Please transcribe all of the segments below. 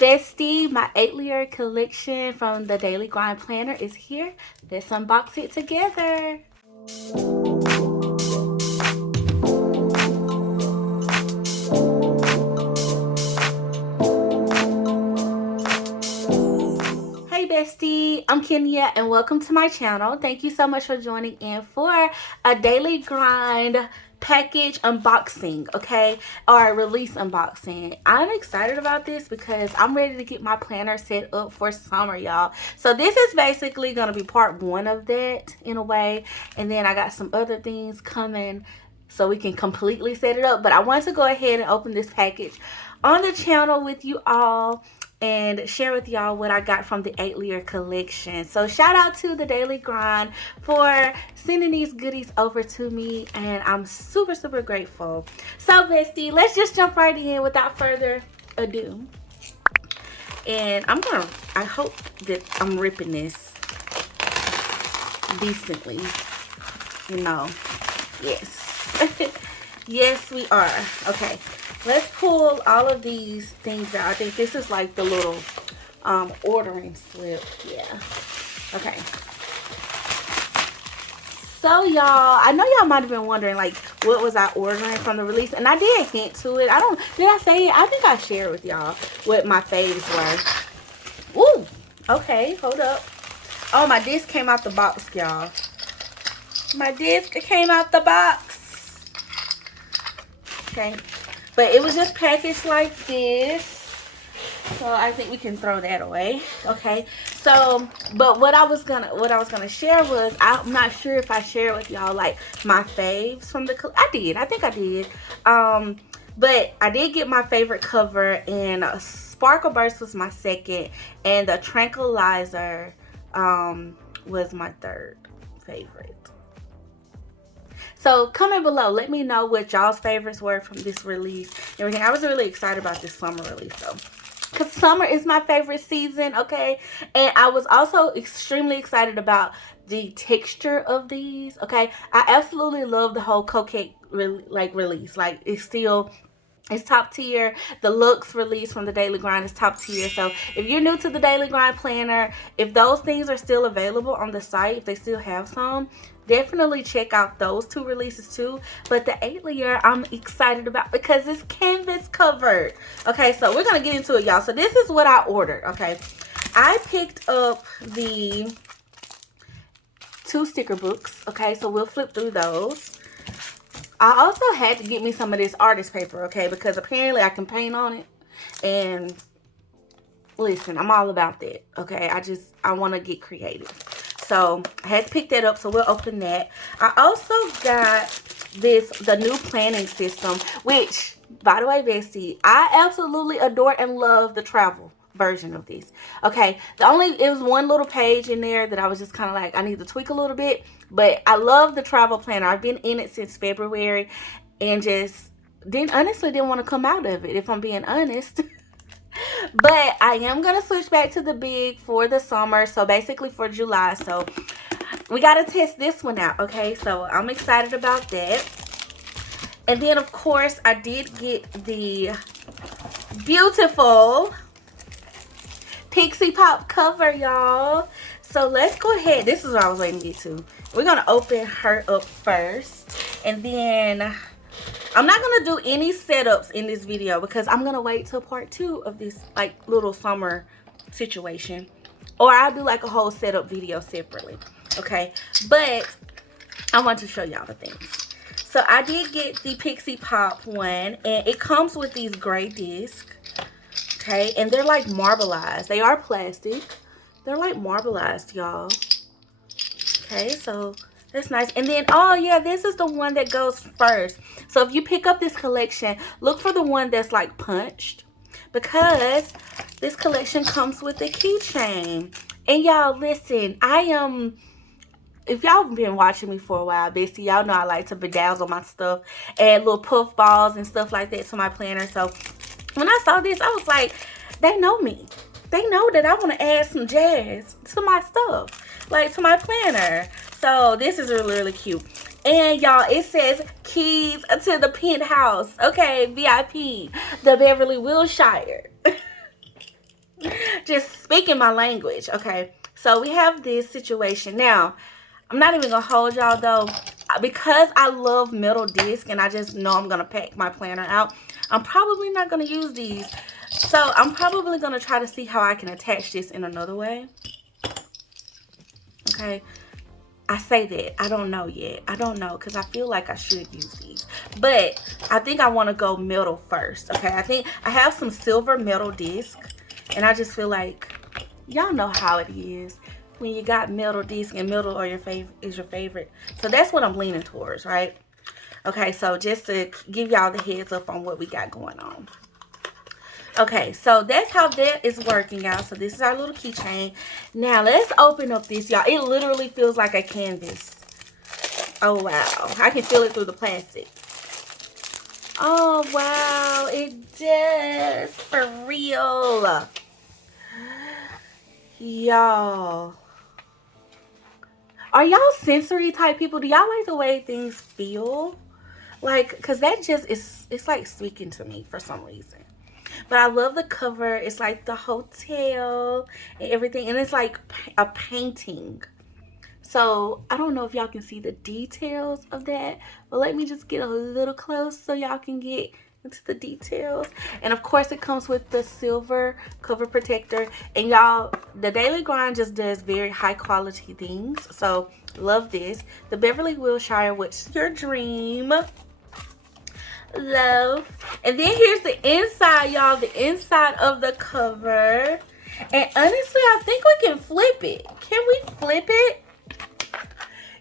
Bestie, my Atelier collection from the Daily Grind Planner is here. Let's unbox it together. Hey Bestie, I'm Kenya and welcome to my channel. Thank you so much for joining in for a Daily Grind package unboxing, okay, or release unboxing. I'm excited about this because I'm ready to get my planner set up for summer, y'all. So this is basically going to be part one of that in a way, and then I got some other things coming so we can completely set it up. But I want to go ahead and open this package on the channel with you all and share with y'all what I got from the Atelier collection. So shout out to the Daily Grind for sending these goodies over to me, and I'm super grateful. So Bestie, let's just jump right in without further ado. And I hope that I'm ripping this decently, you know. Yes. Yes, we are. Okay. Let's pull all of these things out. I think this is like the little ordering slip. Yeah. Okay. So y'all, I know y'all might have been wondering like what was I ordering from the release, and I did hint to it. Did I say it? I think I shared with y'all what my faves were. Ooh. Okay, hold up. Oh, my disc came out the box, y'all. My disc came out the box. Okay. But it was just packaged like this, so I think we can throw that away. Okay. So, but what I was gonna share was, I'm not sure if I shared with y'all like my faves from the. I think I did. But I did get my favorite cover, and Sparkle Burst was my second, and the Tranquilizer was my third favorite. So comment below, let me know what y'all's favorites were from this release. Everything. I was really excited about this summer release though, because summer is my favorite season. Okay, and I was also extremely excited about the texture of these. Okay, I absolutely love the whole cupcake release. Like it's top tier. The Looks release from the Daily Grind is top tier. So if you're new to the Daily Grind Planner, if those things are still available on the site, if they still have some, definitely check out those two releases too. But the Atelier I'm excited about because it's canvas covered. Okay, so we're gonna get into it, y'all. So this is what I ordered. Okay, I picked up the 2 sticker books. Okay, so we'll flip through those. I also had to get me some of this artist paper, okay, because apparently I can paint on it. And listen, I'm all about that, okay? I want to get creative. So I had to pick that up, so we'll open that. I also got the new planning system, which, by the way, Bestie, I absolutely adore and love the travel version of this. Okay, it was one little page in there that I was just kind of like, I need to tweak a little bit, but I love the travel planner. I've been in it since February and just didn't want to come out of it, if I'm being honest. But I am gonna switch back to the big for the summer, so basically for July. So we gotta test this one out. Okay, so I'm excited about that. And then of course I did get the beautiful Pixie Pop cover, y'all. So let's go ahead. This is what I was waiting to get to. We're gonna open her up first, and then I'm not gonna do any setups in this video because I'm gonna wait till part 2 of this like little summer situation, or I'll do like a whole setup video separately. Okay, but I want to show y'all the things. So I did get the Pixie Pop one, and it comes with these gray discs. Okay, and they're like marbleized. They are plastic. They're like marbleized, y'all. Okay, so that's nice. And then, oh yeah, this is the one that goes first. So if you pick up this collection, look for the one that's like punched, because this collection comes with a keychain. And y'all, listen, if y'all been watching me for a while, Bestie, y'all know I like to bedazzle my stuff, add little puff balls and stuff like that to my planner. So when I saw this, I was like, they know me. They know that I want to add some jazz to my stuff, like to my planner. So this is really cute. And y'all, it says keys to the penthouse. Okay, VIP, the Beverly Wilshire. just speaking my language. Okay, so we have this situation now. I'm not even gonna hold y'all though, because I love metal disc and I just know I'm gonna pack my planner out. I'm probably not gonna use these, so I'm probably gonna try to see how I can attach this in another way. Okay, I say that I don't know yet. I don't know, because I feel like I should use these, but I think I want to go metal first. Okay, I think I have some silver metal disc, and I just feel like y'all know how it is when you got metal disc, and metal or is your favorite. So that's what I'm leaning towards, right? Okay, so just to give y'all the heads up on what we got going on. Okay, so that's how that is working out. So this is our little keychain. Now let's open up this, y'all. It literally feels like a canvas. Oh wow, I can feel it through the plastic. Oh wow, it does, for real. Y'all, are y'all sensory type people? Do y'all like the way things feel? Like, because that just is, it's like speaking to me for some reason. But I love the cover. It's like the hotel and everything, and it's like a painting. So I don't know if y'all can see the details of that, but let me just get a little close so y'all can get into the details. And of course it comes with the silver cover protector, and y'all, the Daily Grind just does very high quality things, so love this. The Beverly Wilshire, what's your dream? Love. And then here's the inside, y'all, the inside of the cover. And honestly, I think we can flip it. Can we flip it?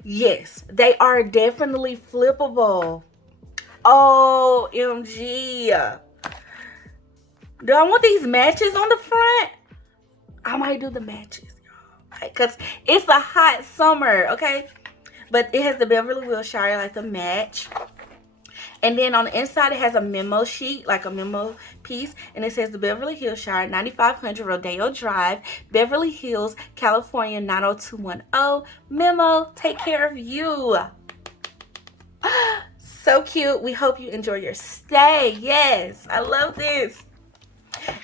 Yes, they are definitely flippable. OMG. Do I want these matches on the front? I might do the matches, y'all, because it's a hot summer, okay? But it has the Beverly Wilshire, like the match. And then on the inside, it has a memo sheet, like a memo piece. And it says the Beverly Wilshire, 9500 Rodeo Drive, Beverly Hills, California, 90210. Memo, take care of you. So cute. We hope you enjoy your stay. Yes, I love this.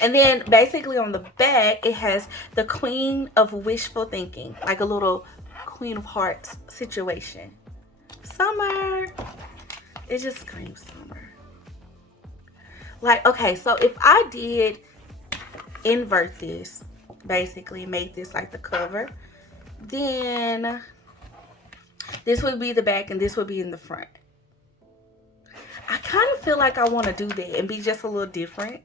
And then basically on the back, it has the Queen of Wishful Thinking, like a little Queen of Hearts situation. Summer. It just screams summer. Like, okay, so if I did invert this, basically make this like the cover, then this would be the back and this would be in the front. I kind of feel like I want to do that and be just a little different.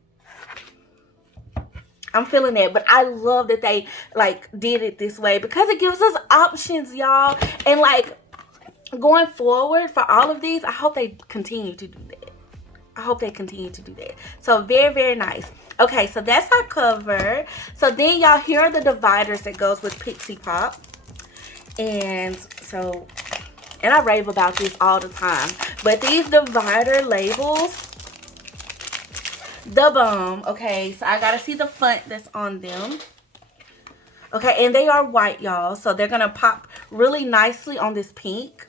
I'm feeling that, but I love that they like did it this way, because it gives us options, y'all. And like, going forward for all of these, I hope they continue to do that. I hope they continue to do that. So very, very nice. Okay, so that's our cover. So then y'all, here are the dividers that goes with Pixie Pop. And so, and I rave about this all the time, but these divider labels, the bomb. Okay, so I gotta see the font that's on them. Okay, and they are white, y'all, so they're gonna pop really nicely on this pink.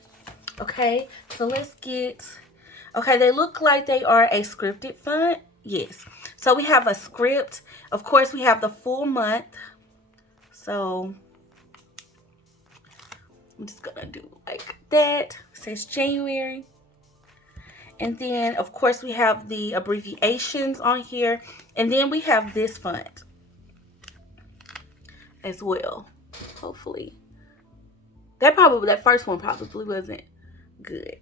Okay, so let's get, okay, they look like they are a scripted font. Yes, so we have a script. Of course, we have the full month. So I'm just gonna do like that. It says January. And then of course we have the abbreviations on here, and then we have this font as well. Hopefully that first one probably wasn't good.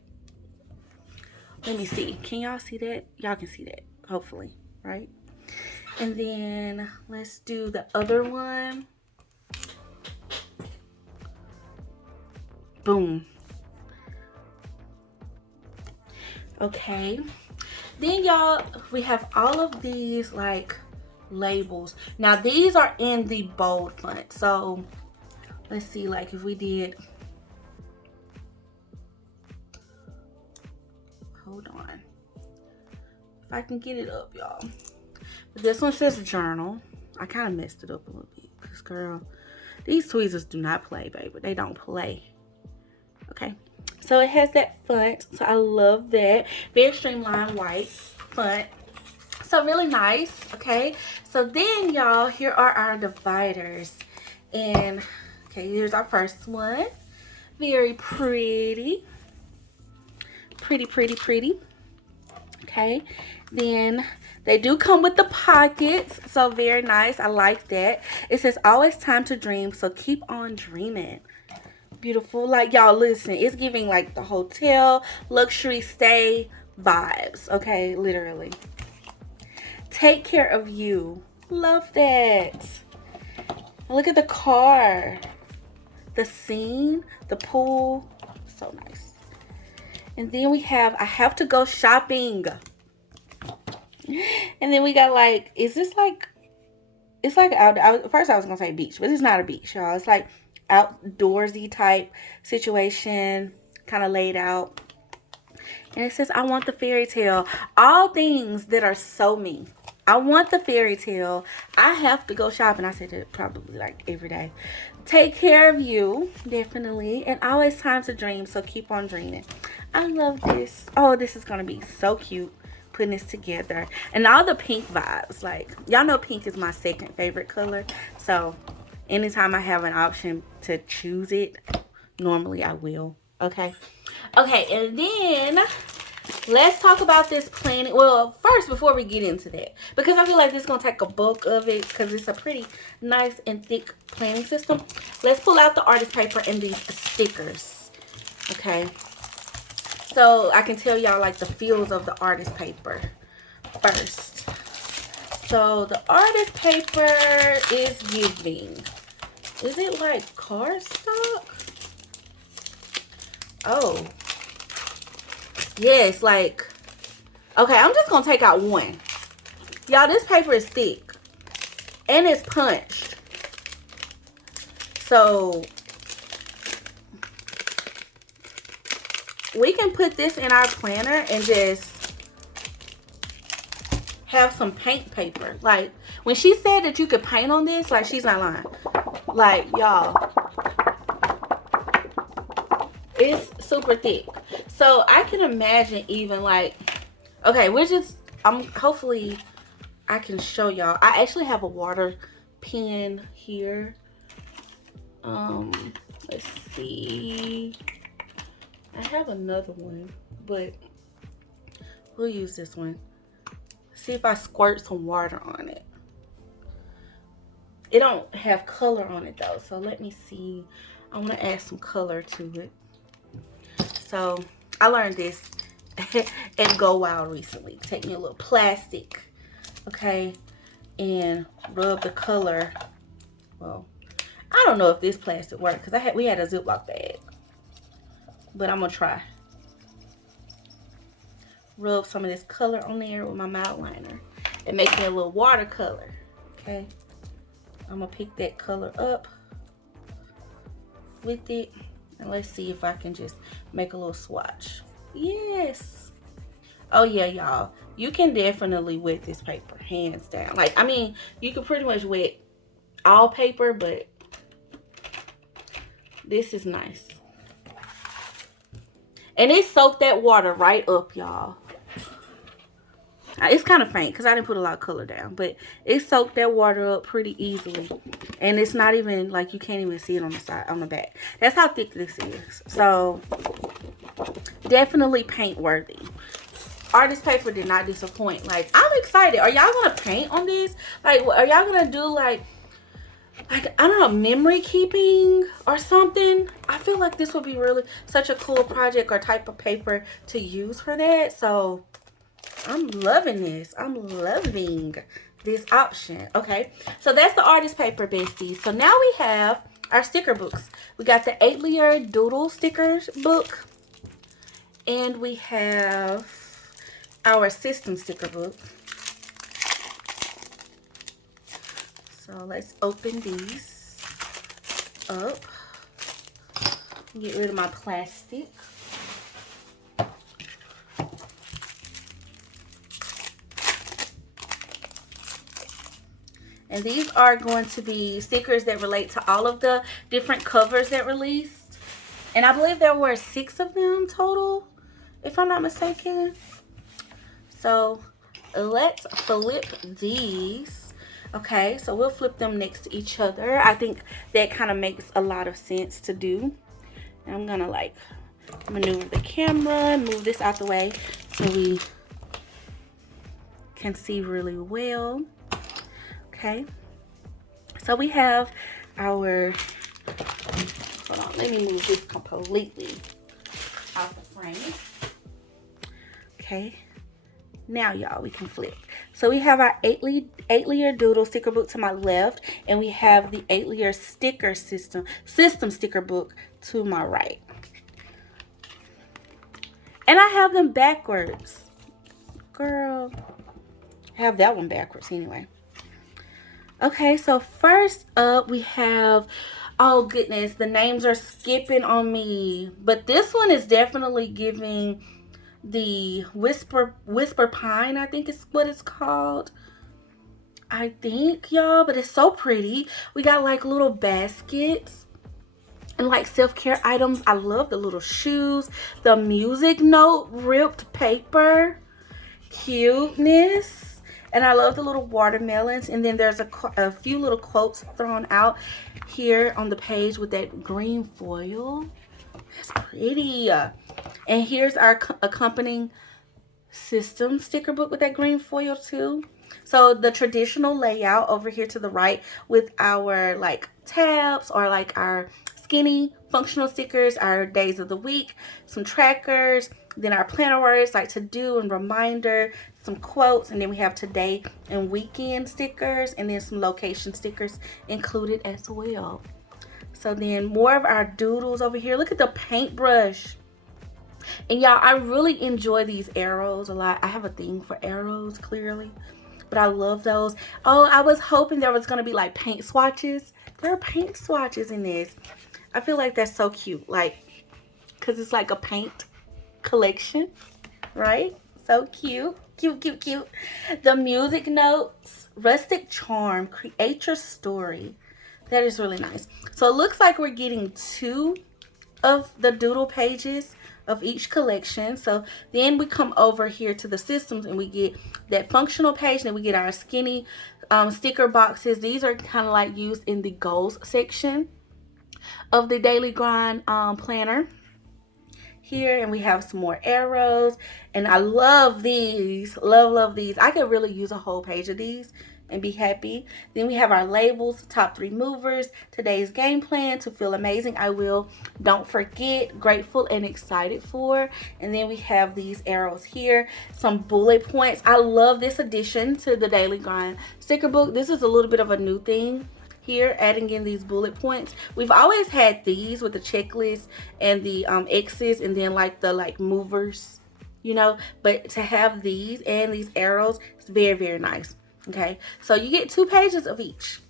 Let me see. Can y'all see that? Y'all can see that, hopefully, right? And then let's do the other one. Boom. Okay, then y'all, we have all of these like labels. Now these are in the bold font, so let's see, like if we did, hold on, if I can get it up, y'all. But this one says journal. I kind of messed it up a little bit because, girl, these tweezers do not play, baby. They don't play. Okay, so it has that font, so I love that. Very streamlined white font. So really nice. Okay, so then y'all, here are our dividers. And okay, here's our first one. Very pretty. Pretty. Okay, then they do come with the pockets, so very nice. I like that. It says always time to dream, so keep on dreaming. Beautiful. Like, y'all, listen, it's giving like the hotel luxury stay vibes. Okay, literally. Take care of you. Love that. Look at the car, the scene, the pool. So nice. And then we have I have to go shopping. And then we got like, is this like, it's like out, first I was gonna say beach, but it's not a beach, y'all. It's like outdoorsy type situation, kind of laid out. And it says, I want the fairy tale. All things that are so me. I want the fairy tale. I have to go shopping. I said it probably like every day. Take care of you, definitely. And always time to dream, so keep on dreaming. I love this. Oh, this is going to be so cute putting this together. And all the pink vibes. Like, y'all know pink is my second favorite color. So, anytime I have an option to choose it, normally I will. Okay. Okay, and then let's talk about this planning. Well, first, before we get into that, because I feel like this is going to take a bulk of it because it's a pretty nice and thick planning system. Let's pull out the artist paper and these stickers. Okay. So, I can tell y'all like the feels of the artist paper first. So, the artist paper is giving. Is it like cardstock? Oh. Yes, like, okay, I'm just going to take out one. Y'all, this paper is thick. And it's punched. So, we can put this in our planner and just have some paint paper. Like, when she said that you could paint on this, like, she's not lying. Like, y'all, it's super thick. So I can imagine even like, okay, we're just, hopefully I can show y'all. I actually have a water pen here. Let's see. I have another one, but we'll use this one. See if I squirt some water on it. It don't have color on it though, so let me see. I want to add some color to it. So I learned this at Go Wild recently. Take me a little plastic, okay, and rub the color. Well, I don't know if this plastic worked because we had a Ziploc bag, but I'm gonna try. Rub some of this color on there with my mild liner and make me a little watercolor. Okay, I'm gonna pick that color up with it. And let's see if I can just make a little swatch. Yes. Oh yeah, y'all. You can definitely wet this paper, hands down. Like, I mean, you can pretty much wet all paper, but this is nice. And it soaked that water right up, y'all. It's kind of faint because I didn't put a lot of color down, but it soaked that water up pretty easily. And it's not even like you can't even see it on the side, on the back. That's how thick this is. So definitely paint worthy. Artist paper did not disappoint. Like, I'm excited. Are y'all gonna paint on this? Like, are y'all gonna do like I don't know, memory keeping or something? I feel like this would be really such a cool project or type of paper to use for that. So I'm loving this. I'm loving this option. Okay, so that's the artist paper, besties. So now we have our sticker books. We got the Atelier Doodle stickers book, and we have our system sticker book. So let's open these up. Get rid of my plastic. And these are going to be stickers that relate to all of the different covers that released. And I believe there were 6 of them total, if I'm not mistaken. So let's flip these. Okay, so we'll flip them next to each other. I think that kind of makes a lot of sense to do. And I'm gonna like maneuver the camera, move this out the way so we can see really well. Okay, so we have our, hold on, let me move this completely out the frame. Okay, now y'all, we can flip. So we have our Atelier Doodle sticker book to my left, and we have the Atelier sticker system sticker book to my right. And I have them backwards. Girl, I have that one backwards anyway. Okay, so first up we have, oh goodness, the names are skipping on me. But this one is definitely giving the Whisper Pine, I think is what it's called. I think, y'all, but it's so pretty. We got like little baskets and like self-care items. I love the little shoes, the music note ripped paper, cuteness. And I love the little watermelons. And then there's a few little quotes thrown out here on the page with that green foil. That's pretty. And here's our accompanying system sticker book with that green foil too. So the traditional layout over here to the right with our like tabs or like our skinny functional stickers, our days of the week, some trackers, then our planner words like to do and reminder, some quotes, and then we have today and weekend stickers, and then some location stickers included as well. So then more of our doodles over here. Look at the paintbrush. And y'all, I really enjoy these arrows a lot. I have a thing for arrows, clearly, but I love those. Oh, I was hoping there was going to be like paint swatches. There are paint swatches in this. I feel like that's so cute, like, because it's like a paint collection, right? So cute. Cute, cute, cute. The music notes, rustic charm, create your story. That is really nice. So it looks like we're getting 2 of the doodle pages of each collection. So then we come over here to the systems and we get that functional page, and then we get our skinny sticker boxes. These are kind of like used in the goals section of the Daily Grind planner here. And we have some more arrows, and I love these. Love these. I could really use a whole page of these and be happy. Then we have our labels, top 3 movers, today's game plan, to feel amazing, I will, don't forget, grateful and excited for. And then we have these arrows here, some bullet points. I love this addition to the Daily Grind sticker book. This is a little bit of a new thing here, adding in these bullet points. We've always had these with the checklist and the X's and then like the like movers, you know, but to have these and these arrows, it's very, very nice. Okay, so you get 2 pages of each,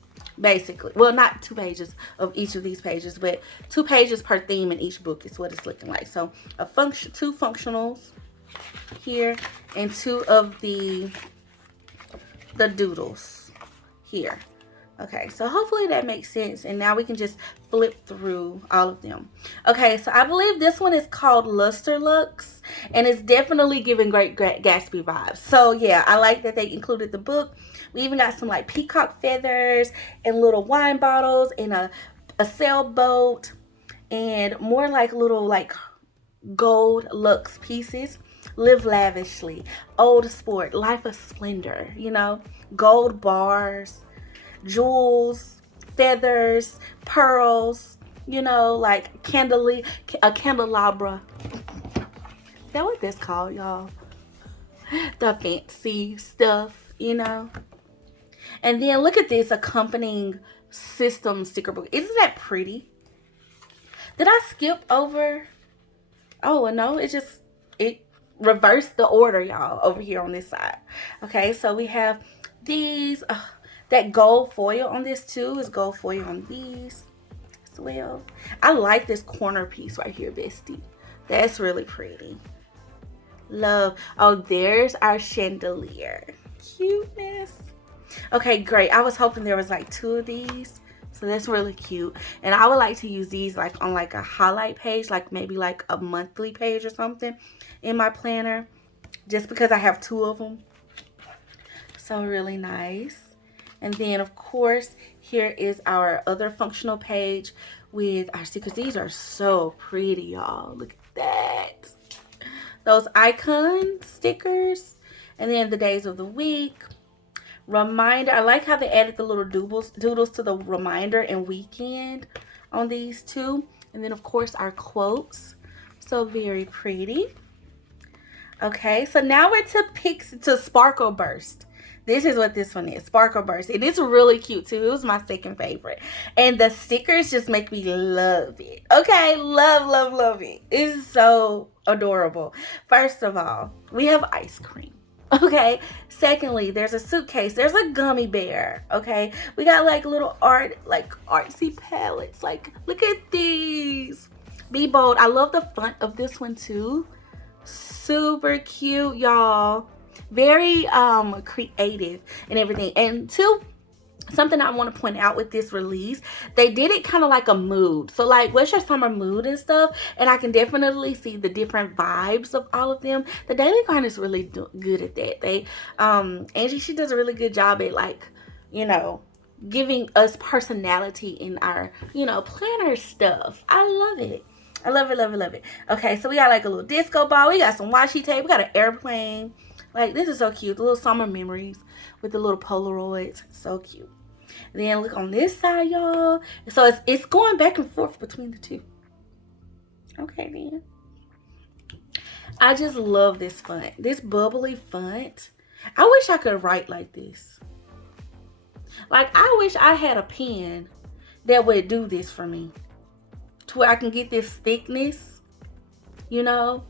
basically. Well, not 2 pages of each of these pages, but 2 pages per theme in each book is what it's looking like. So a 2 functionals here, and 2 of the doodles here. Okay, so hopefully that makes sense. And now we can just flip through all of them. Okay, so I believe this one is called Luster Lux, and it's definitely giving Great Gatsby vibes. So yeah, I like that they included the book. We even got some like peacock feathers and little wine bottles and a sailboat and more like little like gold luxe pieces. Live lavishly, old sport, life of splendor, you know, gold bars, jewels, feathers, pearls, you know, like a candelabra. Is that what that's called, y'all? The fancy stuff, you know. And then look at this accompanying system sticker book. Isn't that pretty? Did I skip over? Oh, no, it reversed the order, y'all, over here on this side. Okay, so we have these. That gold foil on this too is gold foil on these as well. I like this corner piece right here, Bestie. That's really pretty. Love. Oh, there's our chandelier. Cuteness. Okay, great. I was hoping there was like 2 of these. So that's really cute. And I would like to use these like on like a highlight page, like maybe like a monthly page or something in my planner. Just because I have 2 of them. So really nice. And then of course, here is our other functional page with our stickers. These are so pretty, y'all. Look at that. Those icon stickers. And then the days of the week. Reminder. I like how they added the little doodles to the reminder and weekend on these two. And then of course our quotes. So very pretty. Okay, so now we're to Sparkle Burst. This is what this one is, Sparkle Burst. And it's really cute too. It was my second favorite. And the stickers just make me love it. Okay, love it. It's so adorable. First of all, we have ice cream. Okay, secondly, there's a suitcase. There's a gummy bear. Okay, we got like little artsy palettes. Like, look at these. Be bold. I love the font of this one too. Super cute, y'all. Very creative and everything. And two, something I want to point out with this release, they did it kind of like a mood. So like, what's your summer mood and stuff? And I can definitely see the different vibes of all of them. The Daily Grind is really good at that. They Angie, she does a really good job at, like, you know, giving us personality in our, you know, planner stuff. I love it. I love it. Okay, so we got like a little disco ball. We got some washi tape. We got an airplane. Like, this is so cute. The little summer memories with the little Polaroids. So cute. And then look on this side, y'all. So it's going back and forth between the two. Okay, then. I just love this font. This bubbly font. I wish I could write like this. Like, I wish I had a pen that would do this for me. To where I can get this thickness, you know,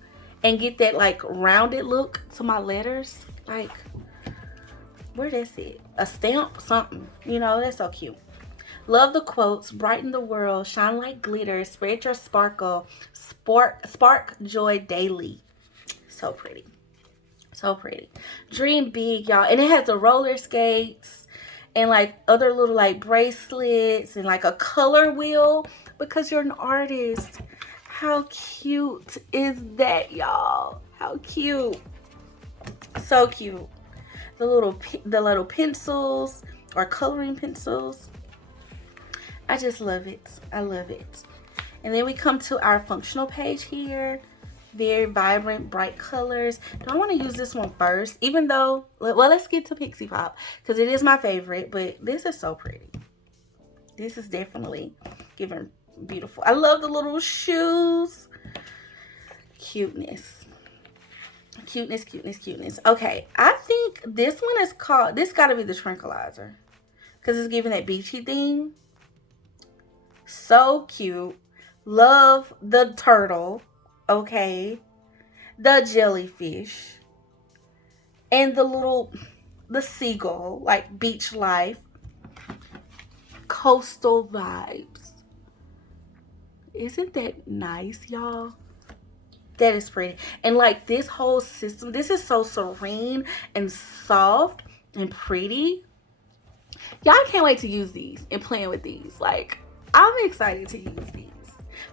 and get that like rounded look to my letters. Like, where that's it? A stamp, something, you know. That's so cute. Love the quotes. Brighten the world, shine like glitter, spread your sparkle, spark joy daily. So pretty, so pretty. Dream big, y'all. And it has the roller skates and like other little like bracelets and like a color wheel because you're an artist. How cute is that, y'all? How cute. So cute. The little pencils or coloring pencils. I just love it. I love it. And then we come to our functional page here. Very vibrant, bright colors. Do I want to use this one first? Even though, well, let's get to Pixie Pop because it is my favorite. But this is so pretty. This is definitely giving beautiful. I love the little shoes. Cuteness. Okay, I think this one is called, this got to be the Tranquilizer because it's giving that beachy thing. So cute. Love the turtle. Okay, the jellyfish and the seagull, like beach life, coastal vibes. Isn't that nice, y'all? That is pretty. And like this whole system, this is so serene and soft and pretty. Y'all can't wait to use these and playing with these. Like, I'm excited to use these.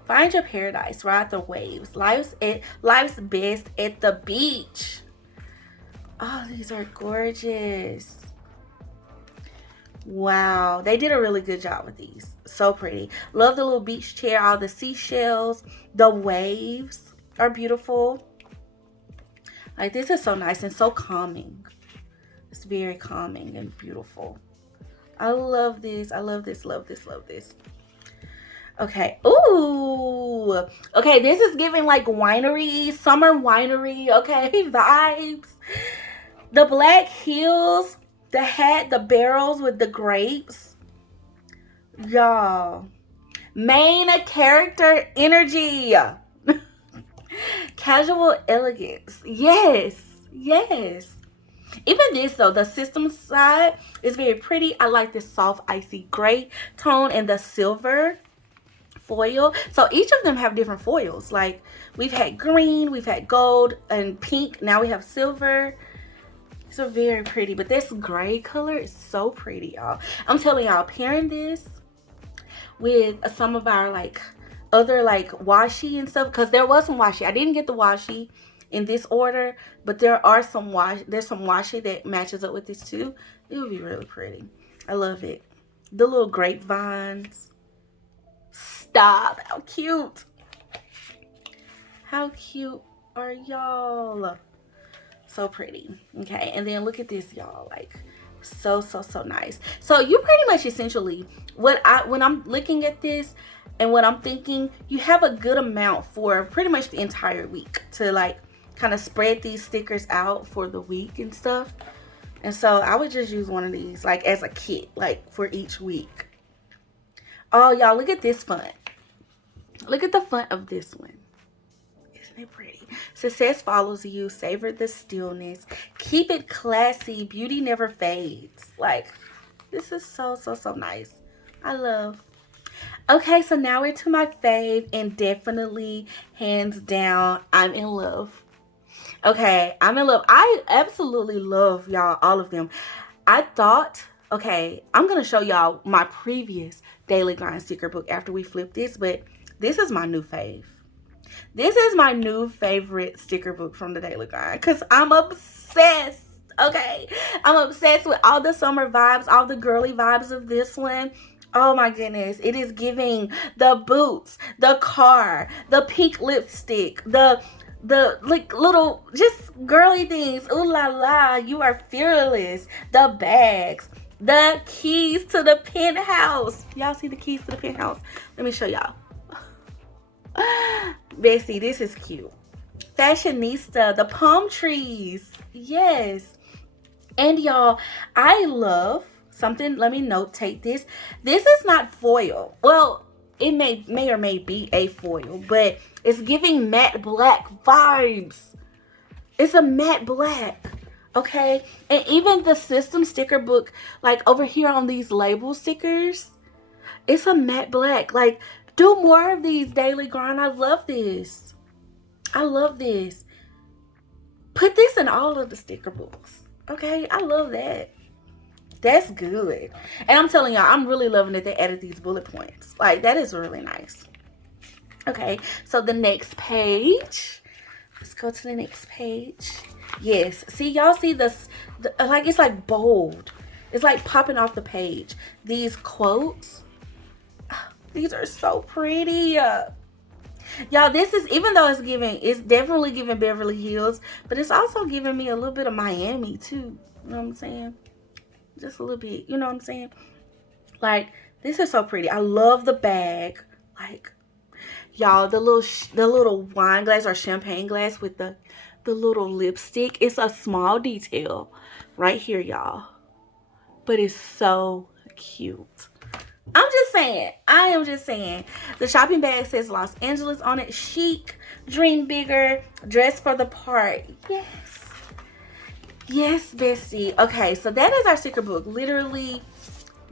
Find your paradise, ride the waves. Life's best at the beach. Oh, these are gorgeous. Wow, they did a really good job with these. So pretty. Love the little beach chair, all the seashells, the waves are beautiful. Like, this is so nice and so calming. It's very calming and beautiful. I love this. I love this. Okay. Ooh. Okay, this is giving like winery, summer winery, okay, vibes. The black heels, the hat, the barrels with the grapes. Y'all. Main character energy. Casual elegance. Yes. Even this though, the system side is very pretty. I like this soft icy gray tone and the silver foil. So each of them have different foils. Like, we've had green, we've had gold and pink. Now we have silver. So very pretty. But this gray color is so pretty, y'all. I'm telling y'all, pairing this with some of our like other like washi and stuff, because there was some washi. I didn't get the washi in this order, but there's some washi that matches up with this too. It would be really pretty. I love it. The little grapevines. Stop. How cute. How cute are y'all? So pretty. Okay, and then look at this, y'all. Like, so nice. So you pretty much essentially, when I'm looking at this and what I'm thinking, you have a good amount for pretty much the entire week to like kind of spread these stickers out for the week and stuff. And so I would just use one of these like as a kit, like for each week. Oh, y'all, look at this font. Look at the font of this one. Isn't it pretty? Success follows you. Savor the stillness. Keep it classy. Beauty never fades. Like, this is so nice. I love. Okay, so now we're to my fave, and definitely, hands down, I'm in love. Okay, I'm in love. I absolutely love, y'all, all of them. I thought, okay, I'm going to show y'all my previous Daily Grind sticker book after we flip this, but this is my new fave. This is my new favorite sticker book from the Daily Grind because I'm obsessed. Okay, I'm obsessed with all the summer vibes, all the girly vibes of this one. Oh my goodness, it is giving the boots, the car, the pink lipstick, the like little just girly things. Ooh la la, you are fearless. The bags, the keys to the penthouse. Y'all see the keys to the penthouse? Let me show y'all. Bestie, this is cute. Fashionista, the palm trees. Yes. And y'all, I love something. Let me notate this. This is not foil. Well, it may or may be a foil, but it's giving matte black vibes. It's a matte black. Okay. And even the system sticker book, like over here on these label stickers, it's a matte black. Like, do more of these, Daily Grind. I love this. I love this. Put this in all of the sticker books. Okay, I love that. That's good. And I'm telling y'all, I'm really loving that they added these bullet points. Like, that is really nice. Okay, so the next page. Let's go to the next page. Yes, see, y'all see this, like, it's like bold. It's like popping off the page. These quotes. These are so pretty. Y'all, this is, even though it's definitely giving Beverly Hills, but it's also giving me a little bit of Miami too. You know what I'm saying? Just a little bit. You know what I'm saying? Like, this is so pretty. I love the bag. Like, y'all, the little wine glass or champagne glass with the little lipstick. It's a small detail right here, y'all. But it's so cute. I'm just saying. I am just saying. The shopping bag says Los Angeles on it. Chic, dream bigger, dress for the part. Yes. Yes, Bestie. Okay, so that is our sticker book. Literally,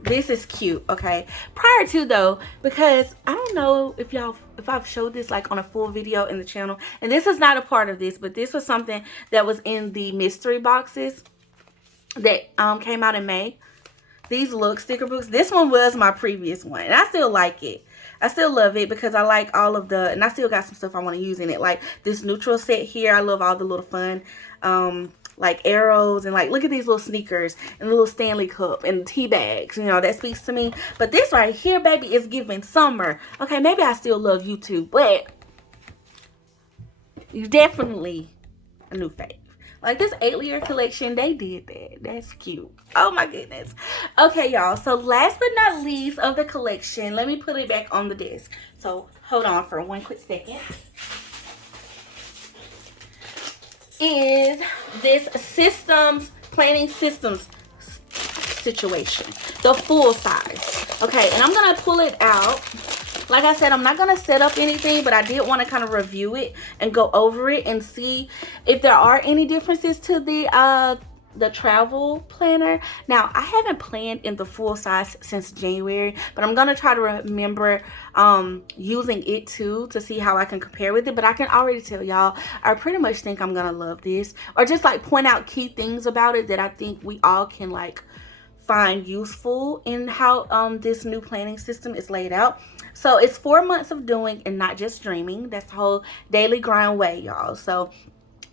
this is cute, okay? Prior to, though, because I don't know if I've showed this like on a full video in the channel. And this is not a part of this, but this was something that was in the mystery boxes that came out in May. These look sticker books. This one was my previous one. And I still like it. I still love it because I like all of the, and I still got some stuff I want to use in it. Like this neutral set here. I love all the little fun, like arrows and like, look at these little sneakers and the little Stanley cup and the tea bags. You know, that speaks to me. But this right here, baby, is giving summer. Okay, maybe I still love you too, but you definitely a new fave. Like this Atelier collection, they did that. That's cute. Oh my goodness. Okay, y'all. So last but not least of the collection, let me put it back on the desk. So hold on for one quick second. Is this planning systems situation. The full size. Okay, and I'm going to pull it out. Like I said, I'm not going to set up anything, but I did want to kind of review it and go over it and see if there are any differences to the travel planner. Now, I haven't planned in the full size since January, but I'm going to try to remember using it too to see how I can compare with it. But I can already tell y'all, I pretty much think I'm going to love this, or just like point out key things about it that I think we all can like find useful in how this new planning system is laid out. So it's 4 months of doing and not just dreaming. That's the whole Daily Grind way, y'all. So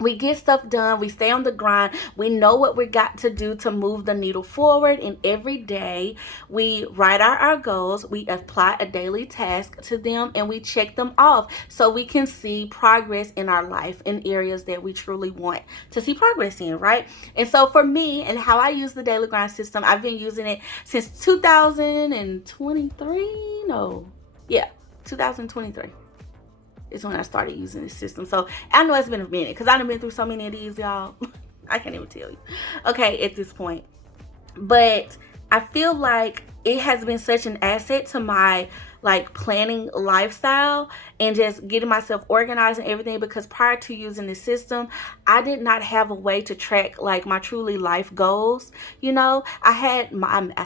we get stuff done, we stay on the grind, we know what we got to do to move the needle forward, and every day we write out our goals, we apply a daily task to them, and we check them off so we can see progress in our life in areas that we truly want to see progress in, right? And so for me, and how I use the daily grind system, I've been using it since 2023. No, yeah, 2023 is when I started using this system. So I know it's been a minute because I've been through so many of these, y'all. I can't even tell you. Okay, at this point. But I feel like it has been such an asset to my like planning lifestyle and just getting myself organized and everything, because prior to using the system, I did not have a way to track like my truly life goals. You know, I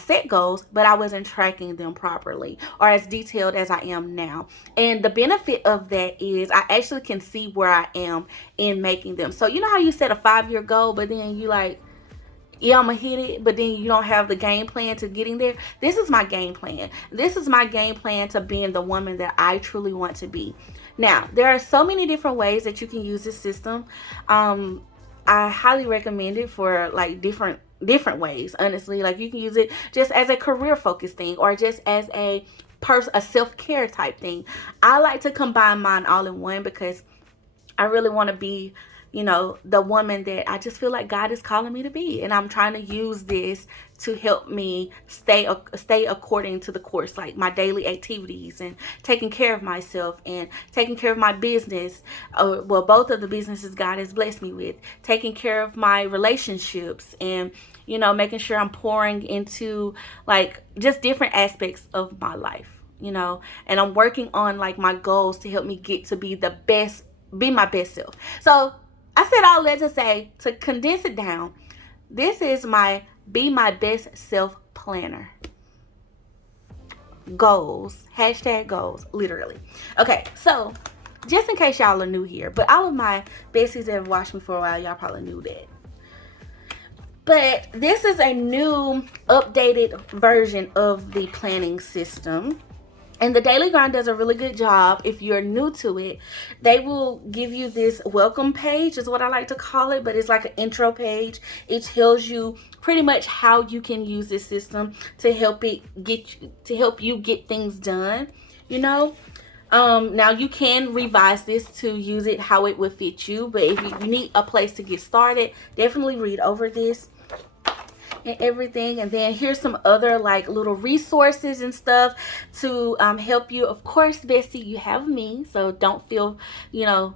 set goals, but I wasn't tracking them properly or as detailed as I am now. And the benefit of that is I actually can see where I am in making them. So you know how you set a 5-year goal, but then you like, yeah, I'm gonna hit it, but then you don't have the game plan to getting there. This is my game plan. This is my game plan to being the woman that I truly want to be. Now, there are so many different ways that you can use this system. I highly recommend it for like different ways, honestly. Like you can use it just as a career focused thing or just as a self-care type thing. I like to combine mine all in one because I really want to be, you know, the woman that I just feel like God is calling me to be. And I'm trying to use this to help me stay according to the course, like my daily activities and taking care of myself and taking care of my business. Well, both of the businesses God has blessed me with, taking care of my relationships and, you know, making sure I'm pouring into like just different aspects of my life, you know, and I'm working on like my goals to help me get to be my best self. So I said all that to say, to condense it down, this is my Be My Best Self Planner. Goals. Hashtag goals. Literally. Okay, so just in case y'all are new here, but all of my besties that have watched me for a while, y'all probably knew that. But this is a new updated version of the planning system. And the Daily Grind does a really good job. If you're new to it, they will give you this welcome page, is what I like to call it, but it's like an intro page. It tells you pretty much how you can use this system to help you get things done, you know. Now you can revise this to use it how it would fit you, but if you need a place to get started, definitely read over this and everything. And then here's some other like little resources and stuff to help you. Of course, Bestie, you have me, so don't feel, you know,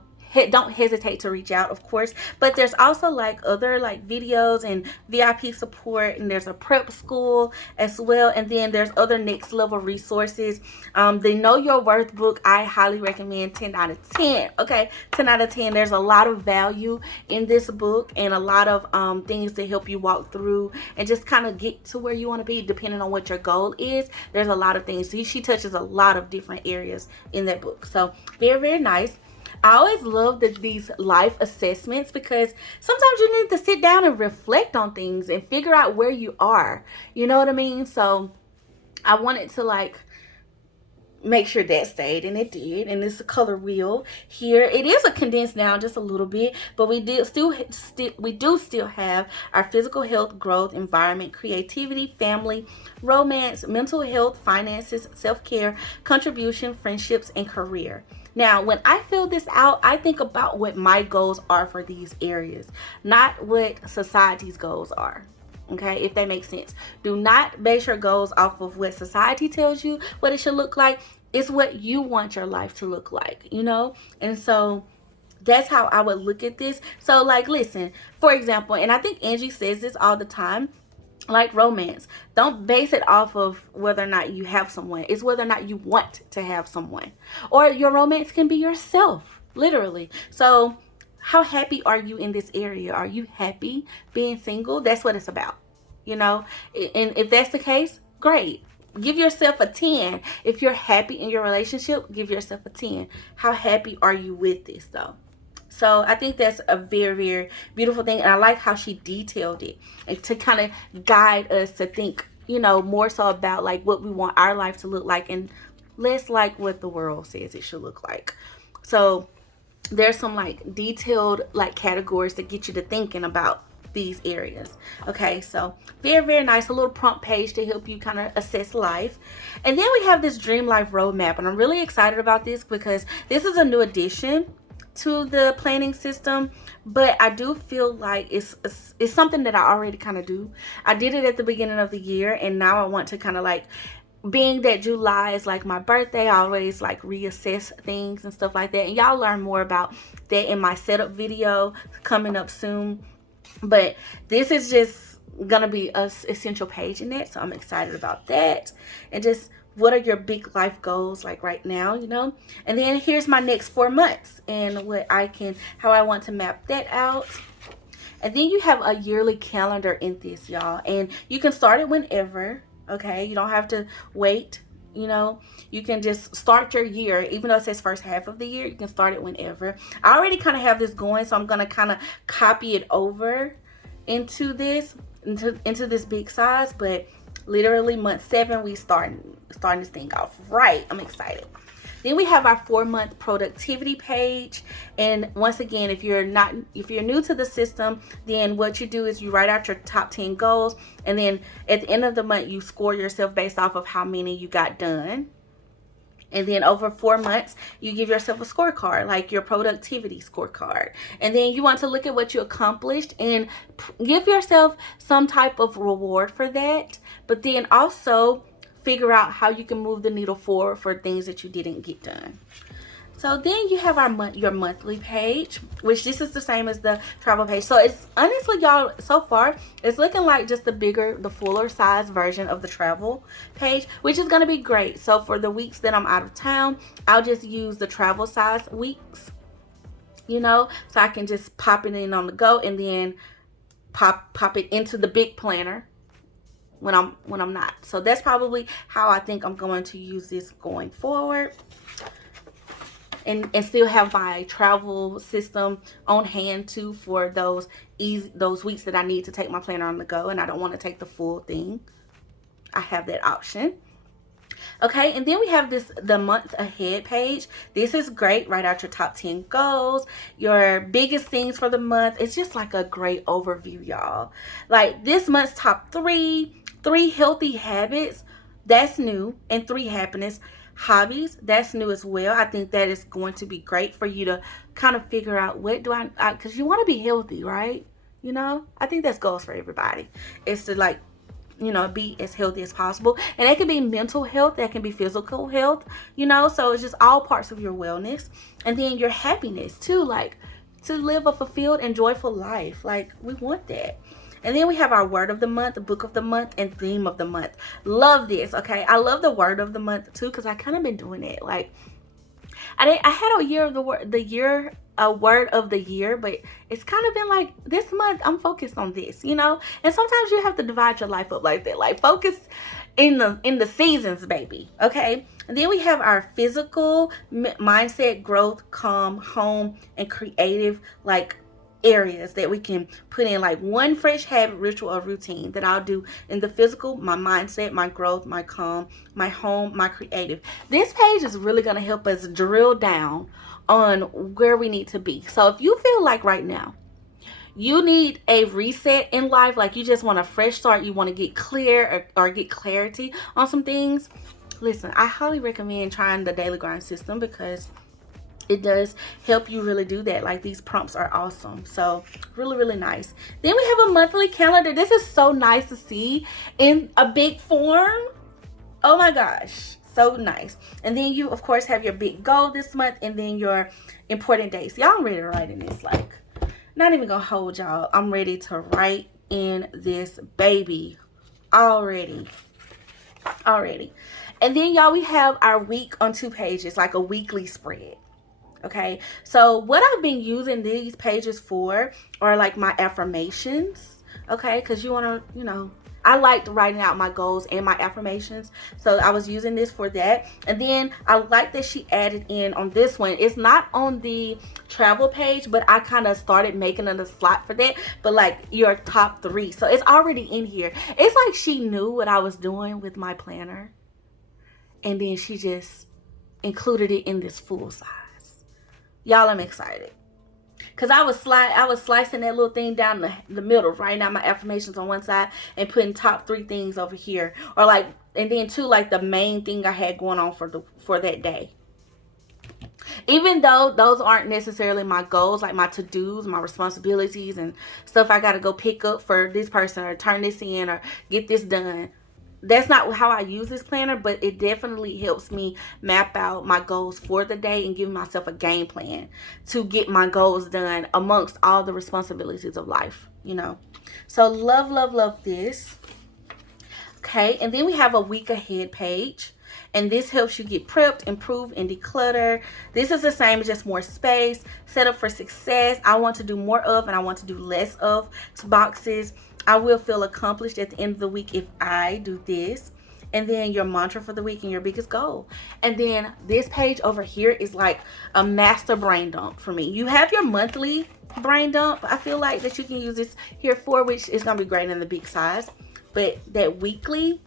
don't hesitate to reach out, of course. But there's also like other like videos and VIP support, and there's a prep school as well, and then there's other next level resources. The Know Your Worth book, I highly recommend. 10 out of 10. Okay, 10 out of 10. There's a lot of value in this book and a lot of things to help you walk through and just kind of get to where you want to be depending on what your goal is. There's a lot of things. She touches a lot of different areas in that book, so very, very nice. I always love these life assessments because sometimes you need to sit down and reflect on things and figure out where you are. You know what I mean? So I wanted to like make sure that stayed, and it did. And it's a color wheel here. It is a condensed down just a little bit, but we do still have our physical health, growth, environment, creativity, family, romance, mental health, finances, self-care, contribution, friendships, and career. Now, when I fill this out, I think about what my goals are for these areas, not what society's goals are. Okay, if that makes sense. Do not base your goals off of what society tells you what it should look like. It's what you want your life to look like, you know? And so that's how I would look at this. So like, listen, for example, and I think Angie says this all the time, like romance, don't base it off of whether or not you have someone. It's whether or not you want to have someone. Or your romance can be yourself, literally. So how happy are you in this area? Are you happy being single? That's what it's about, you know? And if that's the case, great. Give yourself a 10. If you're happy in your relationship, give yourself a 10. How happy are you with this though? So I think that's a very, very beautiful thing. And I like how she detailed it and to kind of guide us to think, you know, more so about like what we want our life to look like and less like what the world says it should look like. So there's some like detailed like categories to get you to thinking about these areas. Okay, so very, very nice. A little prompt page to help you kind of assess life. And then we have this dream life roadmap, and I'm really excited about this because this is a new addition to the planning system, but I do feel like it's something that I already kind of do. I did it at the beginning of the year, and now I want to kind of like, being that July is like my birthday, I always like reassess things and stuff like that, and y'all learn more about that in my setup video coming up soon. But this is just gonna be a essential page in that, so I'm excited about that. And just what are your big life goals like right now, you know? And then here's my next 4 months and how I want to map that out. And then you have a yearly calendar in this, y'all, and you can start it whenever. Okay, you don't have to wait. You know, you can just start your year. Even though it says first half of the year, you can start it whenever. I already kind of have this going, so I'm gonna kind of copy it over into this big size. But literally month 7, we starting this thing off right. I'm excited. Then we have our 4-month productivity page. And once again, if you're new to the system, then what you do is you write out your top 10 goals, and then at the end of the month you score yourself based off of how many you got done. And then over 4 months, you give yourself a scorecard, like your productivity scorecard. And then you want to look at what you accomplished and give yourself some type of reward for that. But then also figure out how you can move the needle forward for things that you didn't get done. So then you have your monthly page, which this is the same as the travel page. So it's honestly, y'all, so far it's looking like just the fuller size version of the travel page, which is going to be great. So for the weeks that I'm out of town, I'll just use the travel size weeks, you know, so I can just pop it in on the go and then pop it into the big planner when I'm not. So that's probably how I think I'm going to use this going forward. And still have my travel system on hand too for those weeks that I need to take my planner on the go and I don't want to take the full thing. I have that option. Okay, and then we have the month ahead page. This is great. Write out your top 10 goals, your biggest things for the month. It's just like a great overview, y'all. Like this month's top 3 healthy habits, that's new, and 3 happiness hobbies, that's new as well. I think that is going to be great for you to kind of figure out what do I because you want to be healthy, right? You know, I think that's goals for everybody. It's to like, you know, be as healthy as possible. And that can be mental health, that can be physical health, you know, so it's just all parts of your wellness. And then your happiness too, like to live a fulfilled and joyful life. Like we want that. And then we have our word of the month, the book of the month, and theme of the month. Love this, okay? I love the word of the month too, because I kind of been doing it. Like I had a word of the year, but it's kind of been like this month I'm focused on this, you know. And sometimes you have to divide your life up like that, like focus in the seasons, baby. Okay. And then we have our physical, mindset, growth, calm, home, and creative like areas that we can put in, like one fresh habit, ritual, or routine that I'll do in the physical, my mindset, my growth, my calm, my home, my creative. This page is really going to help us drill down on where we need to be. So if you feel like right now you need a reset in life, like you just want a fresh start, you want to get clear or get clarity on some things, listen, I highly recommend trying the Daily Grind system because it does help you really do that. Like these prompts are awesome. So really, really nice. Then we have a monthly calendar. This is so nice to see in a big form. Oh my gosh, so nice. And then you of course have your big goal this month and then your important dates. Y'all, I'm ready to write in this. Like, not even gonna hold y'all. I'm ready to write in this baby already. And then y'all, we have our week on 2 pages, like a weekly spread. Okay, so what I've been using these pages for are like my affirmations. Okay, because you want to, you know, I liked writing out my goals and my affirmations, so I was using this for that. And then I like that she added in on this one, it's not on the travel page, but I kind of started making a slot for that, but like your top 3, so it's already in here. It's like she knew what I was doing with my planner, and then she just included it in this full size. Y'all, I'm excited. Because I was slicing that little thing down the middle, writing out my affirmations on one side and putting top 3 things over here. Or like, and then 2, like the main thing I had going on for that day. Even though those aren't necessarily my goals, like my to-dos, my responsibilities, and stuff I got to go pick up for this person or turn this in or get this done. That's not how I use this planner, but it definitely helps me map out my goals for the day and give myself a game plan to get my goals done amongst all the responsibilities of life, you know. So love, love, love this. Okay, and then we have a week ahead page. And this helps you get prepped, improve, and declutter. This is the same, just more space. Set up for success. I want to do more of and I want to do less of boxes. I will feel accomplished at the end of the week if I do this. And then your mantra for the week and your biggest goal. And then this page over here is like a master brain dump for me. You have your monthly brain dump. I feel like that you can use this here for, which is going to be great in the big size. But that weekly,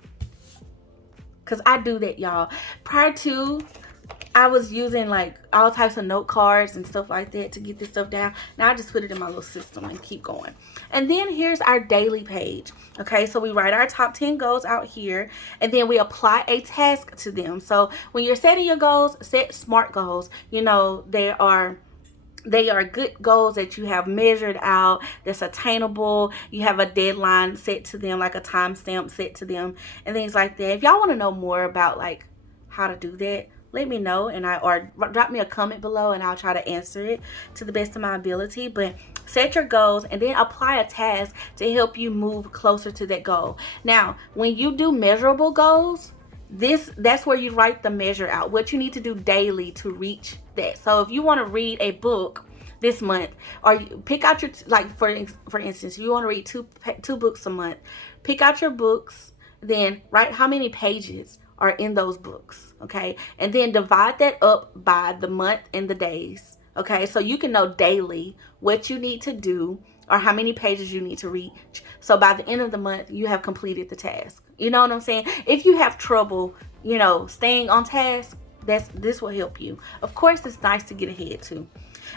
because I do that, y'all. Prior to, I was using like all types of note cards and stuff like that to get this stuff down. Now I just put it in my little system and keep going. And then here's our daily page. Okay, so we write our top 10 goals out here, and then we apply a task to them. So when you're setting your goals, set SMART goals. You know, they are good goals that you have measured out, that's attainable. You have a deadline set to them, like a timestamp set to them, and things like that. If y'all want to know more about like how to do that, let me know, and or drop me a comment below and I'll try to answer it to the best of my ability. But set your goals and then apply a task to help you move closer to that goal. Now, when you do measurable goals, that's where you write the measure out, what you need to do daily to reach that. So if you want to read a book this month, or you pick out your, like for instance, you want to read two books a month, pick out your books, then write how many pages are in those books, okay? And then divide that up by the month and the days, okay? So you can know daily what you need to do or how many pages you need to reach. So by the end of the month, you have completed the task. You know what I'm saying? If you have trouble, you know, staying on task, this will help you. Of course, it's nice to get ahead too.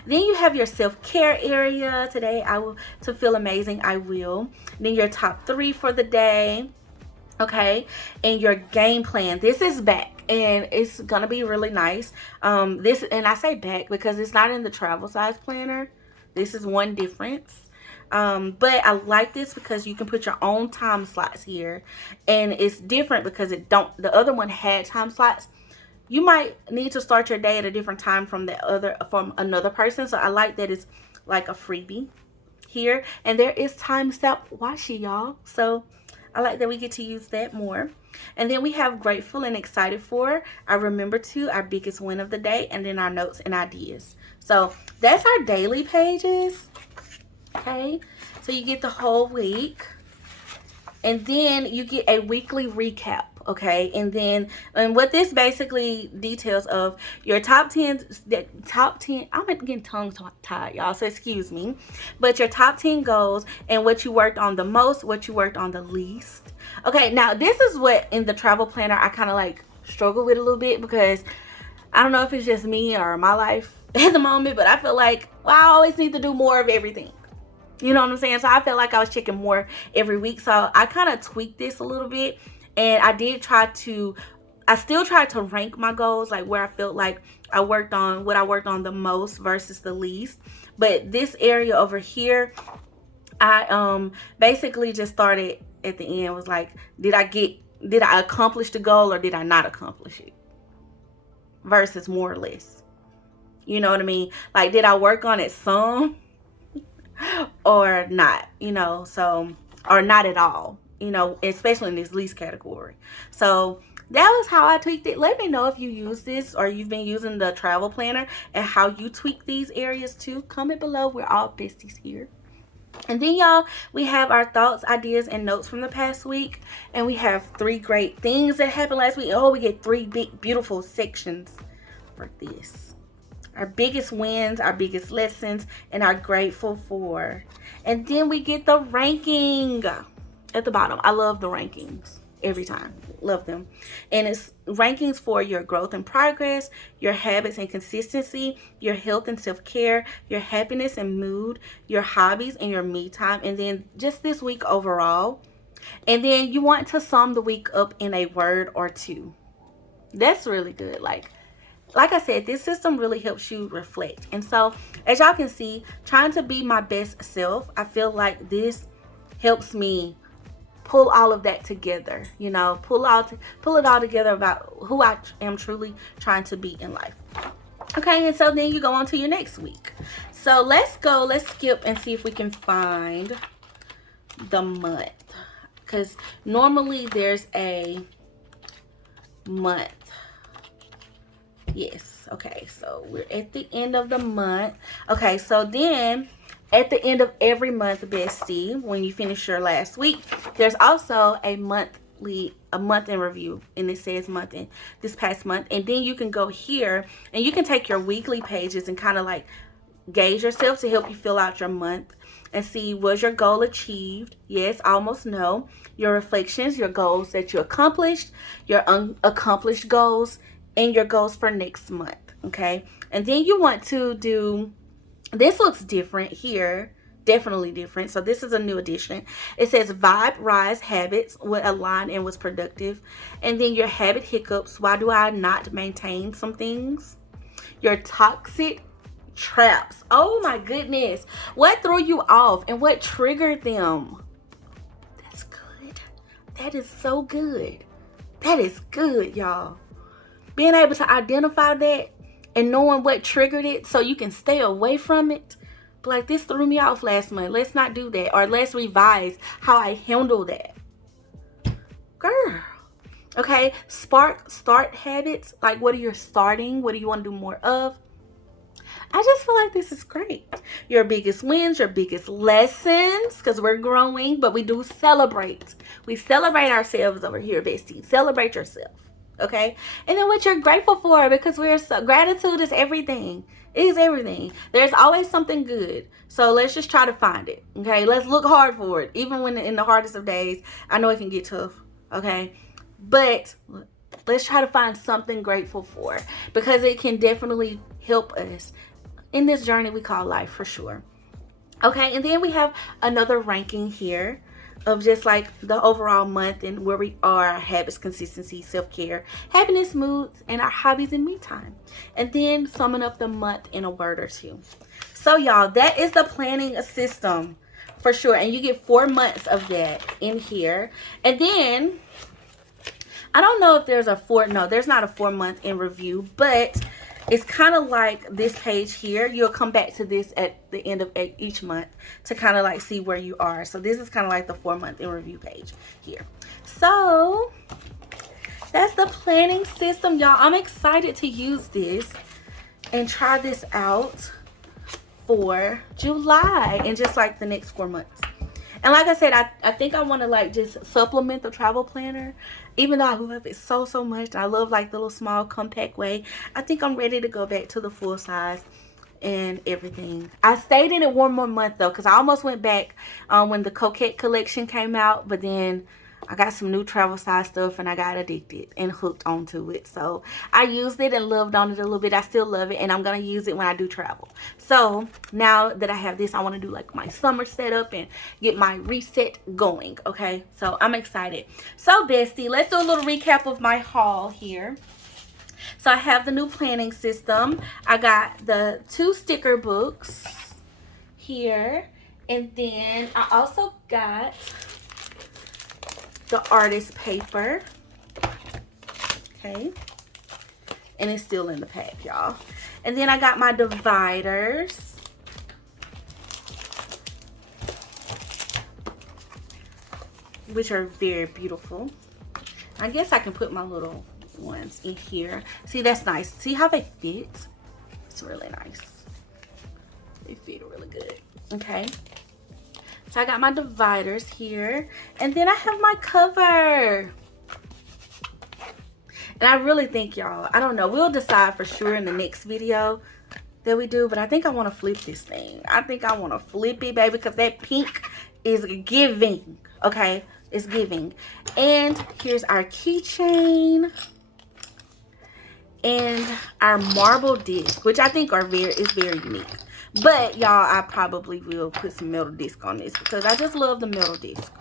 Then you have your self-care area. Today, to feel amazing, I will. Then your top 3 for the day. Okay, and your game plan. This is back and it's gonna be really nice. And I say back because it's not in the travel size planner. This is one difference. But I like this because you can put your own time slots here, and it's different because the other one had time slots. You might need to start your day at a different time from another person. So I like that it's like a freebie here, and there is time stamp washi, y'all. So I like that we get to use that more. And then we have grateful and excited for, I remember to, our biggest win of the day, and then our notes and ideas. So that's our daily pages. Okay, so you get the whole week, and then you get a weekly recap. Okay, and what this basically details of your top 10, I'm getting tongue tied, y'all, so excuse me, but your top 10 goals and what you worked on the most, what you worked on the least. Okay, now this is what in the travel planner I kind of like struggle with a little bit, because I don't know if it's just me or my life at the moment, but I feel like, well, I always need to do more of everything. You know what I'm saying? So I felt like I was checking more every week. So I kind of tweaked this a little bit. And I still tried to rank my goals, like where I felt like I worked on the most versus the least. But this area over here, I basically just started at the end, was like, did I accomplish the goal or did I not accomplish it? Versus more or less. You know what I mean? Like, did I work on it some or not? You know, so, or not at all. You know, especially in this least category. So that was how I tweaked it. Let me know if you use this or you've been using the travel planner and how you tweak these areas too. Comment below. We're all besties here. And then, y'all, we have our thoughts, ideas, and notes from the past week. And we have 3 great things that happened last week. Oh, we get 3 big, beautiful sections for this. Our biggest wins, our biggest lessons, and our grateful for. And then we get the ranking at the bottom. I love the rankings every time. Love them. And it's rankings for your growth and progress, your habits and consistency, your health and self-care, your happiness and mood, your hobbies and your me time, and then just this week overall. And then you want to sum the week up in a word or two. That's really good. Like I said, this system really helps you reflect. And so, as y'all can see, trying to be my best self, I feel like this helps me pull all of that together, you know, pull it all together about who I am truly trying to be in life. Okay, and so then you go on to your next week. So let's skip and see if we can find the month, because normally there's a month. Yes, okay, so we're at the end of the month. Okay, so then at the end of every month, Bestie, when you finish your last week, there's also a month in review, and it says month in this past month. And then you can go here and you can take your weekly pages and kind of like gauge yourself to help you fill out your month and see, was your goal achieved? Yes, almost, no. Your reflections, your goals that you accomplished, your unaccomplished goals, and your goals for next month. Okay, and then you want to do, this looks different here, definitely different. So this is a new addition. It says vibe, rise, habits, what aligned and was productive. And then your habit hiccups, why do I not maintain some things? Your toxic traps, oh my goodness, what threw you off and what triggered them? That's good. That is so good. That is good, y'all. Being able to identify that and knowing what triggered it so you can stay away from it. But like, this threw me off last month. Let's not do that. Or let's revise how I handle that. Girl. Okay. Start habits. Like, what are you starting? What do you want to do more of? I just feel like this is great. Your biggest wins, your biggest lessons, because we're growing, but we do celebrate. We celebrate ourselves over here, Bestie. Celebrate yourself. Okay, and then what you're grateful for, because gratitude is everything. It is everything. There's always something good, so let's just try to find it. Okay, let's look hard for it, even when in the hardest of days. I know it can get tough, okay, but let's try to find something grateful for, because it can definitely help us in this journey we call life, for sure. Okay, and then we have another ranking here of just like the overall month and where we are, our habits, consistency, self-care, happiness, moods, and our hobbies and me time. And then summing up the month in a word or two. So y'all, that is the planning system for sure. And you get 4 months of that in here. And then, I don't know if there's there's not a 4 month in review, but it's kind of like this page here. You'll come back to this at the end of each month to kind of like see where you are. So this is kind of like the 4 month in review page here. So that's the planning system, y'all. I'm excited to use this and try this out for July and just like the next 4 months. And like I said, I think I want to like just supplement the travel planner, even though I love it so much. I love like the little small compact way. I think I'm ready to go back to the full size and everything. I stayed in it 1 more month though, because I almost went back when the Coquette collection came out, but then I got some new travel size stuff and I got addicted and hooked onto it. So I used it and loved on it a little bit. I still love it, and I'm going to use it when I do travel. So now that I have this, I want to do like my summer setup and get my reset going. Okay, so I'm excited. So Bestie, let's do a little recap of my haul here. So I have the new planning system. I got the 2 sticker books here, and then I also got the artist paper. Okay, and it's still in the pack, y'all. And then I got my dividers, which are very beautiful. I guess I can put my little ones in here. See, that's nice. See how they fit? It's really nice. They fit really good. Okay, so I got my dividers here, and then I have my cover. And I really think, y'all, I don't know, we'll decide for sure in the next video that we do, but I think I want to flip this thing. I think I want to flip it, baby, because that pink is giving. Okay, It's giving. And here's our keychain and our marble disc, which I think is very unique. But y'all, I probably will put some metal disc on this because I just love the metal disc.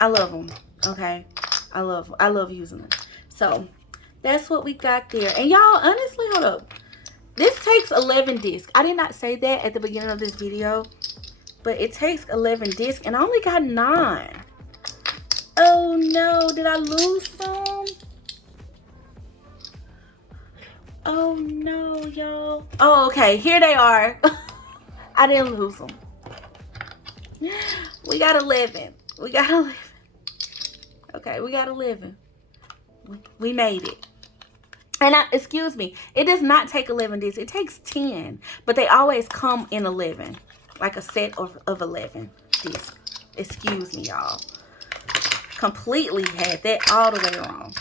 I love them. Okay, I love using them. So that's what we got there. And y'all, honestly, hold up. This takes 11 discs. I did not say that at the beginning of this video, but it takes 11 discs, and I only got 9. Oh no, did I lose some? Oh no, y'all. Oh, okay, here they are. I didn't lose them. We got 11. We got 11. Okay, we got 11. We made it. And excuse me, it does not take 11 discs. It takes 10, but they always come in 11, like a set of 11 discs. Excuse me, y'all. Completely had that all the way wrong.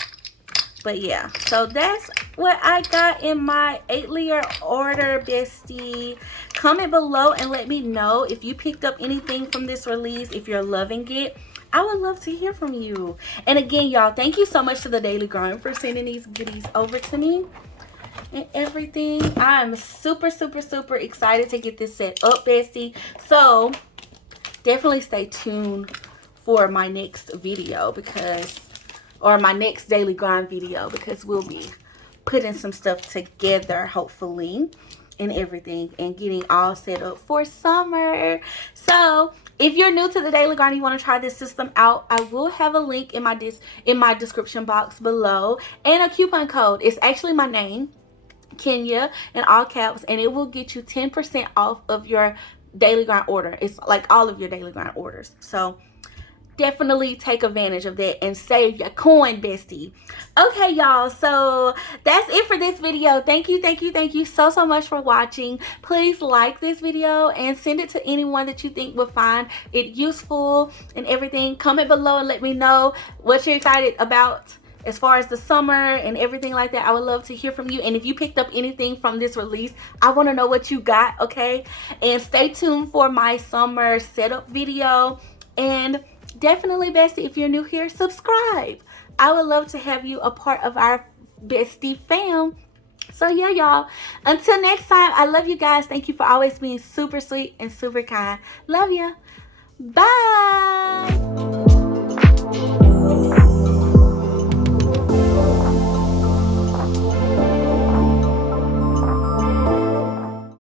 But yeah, so that's what I got in my Atelier order, bestie. Comment below and let me know if you picked up anything from this release, if you're loving it. I would love to hear from you. And again, y'all, thank you so much to the Daily Grind for sending these goodies over to me and everything. I'm super, super, super excited to get this set up, bestie. So definitely stay tuned for my next video or my next Daily Grind video, because we'll be putting some stuff together, hopefully, and everything, and getting all set up for summer. So if you're new to the Daily Grind, you want to try this system out, I will have a link in my description box below, and a coupon code. It's actually my name, Kenya, in all caps, and it will get you 10% off of your Daily Grind order. It's like all of your Daily Grind orders. So definitely take advantage of that and save your coin, bestie. Okay, y'all, so that's it for this video. Thank you so much for watching. Please like this video and send it to anyone that you think would find it useful and everything. Comment below and let me know what you're excited about as far as the summer and everything like that. I would love to hear from you. And if you picked up anything from this release, I want to know what you got, okay? And stay tuned for my summer setup video. And definitely, bestie, if you're new here, subscribe. I would love to have you a part of our bestie fam. So yeah, y'all, until next time, I love you guys. Thank you for always being super sweet and super kind. Love ya. Bye.